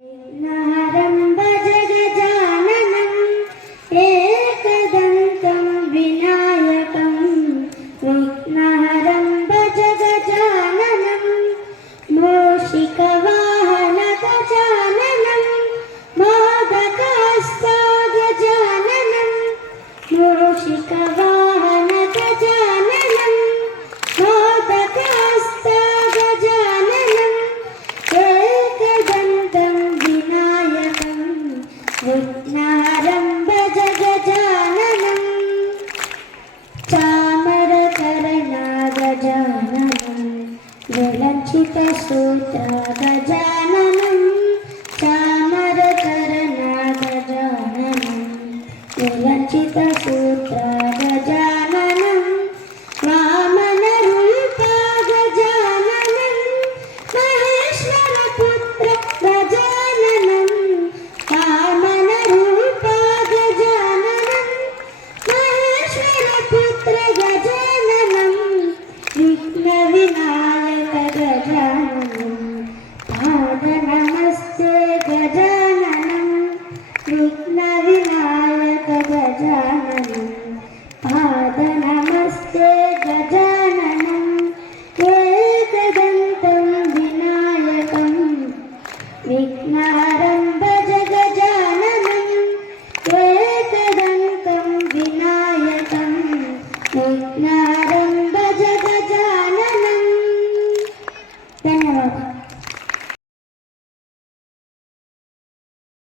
विघ्नहरं भज गजाननं एकदन्तं विनायकं विघ्नहरं भज गजाननं मूषिकवाहन गजाननं मोदकहस्ता गजाननं मूषिकवाहन गजाननं मोदकहस्ता गजाननं एकदन्तं विनायकं विघ्नहरं भज गजाननं चामरकर्णा गजाननं विलक्षितसूत्र गजाननं चामरकर्णा गजाननं विलक्षितसूत्र गजाननं वामनरूपा गजाननं महेश्वरपुत्र गजाननं वामनरूपा गजाननं महेश्वरपुत्र गजाननं विघ्नविनायक गजाननं पादनमस्ते गजाननं विघ्नविनायक गजाननं पादनमस्ते गजाननं एकदन्तं विनायकं विघ्नहरं भज गजाननं एकदन्तं विनायकं विघ्न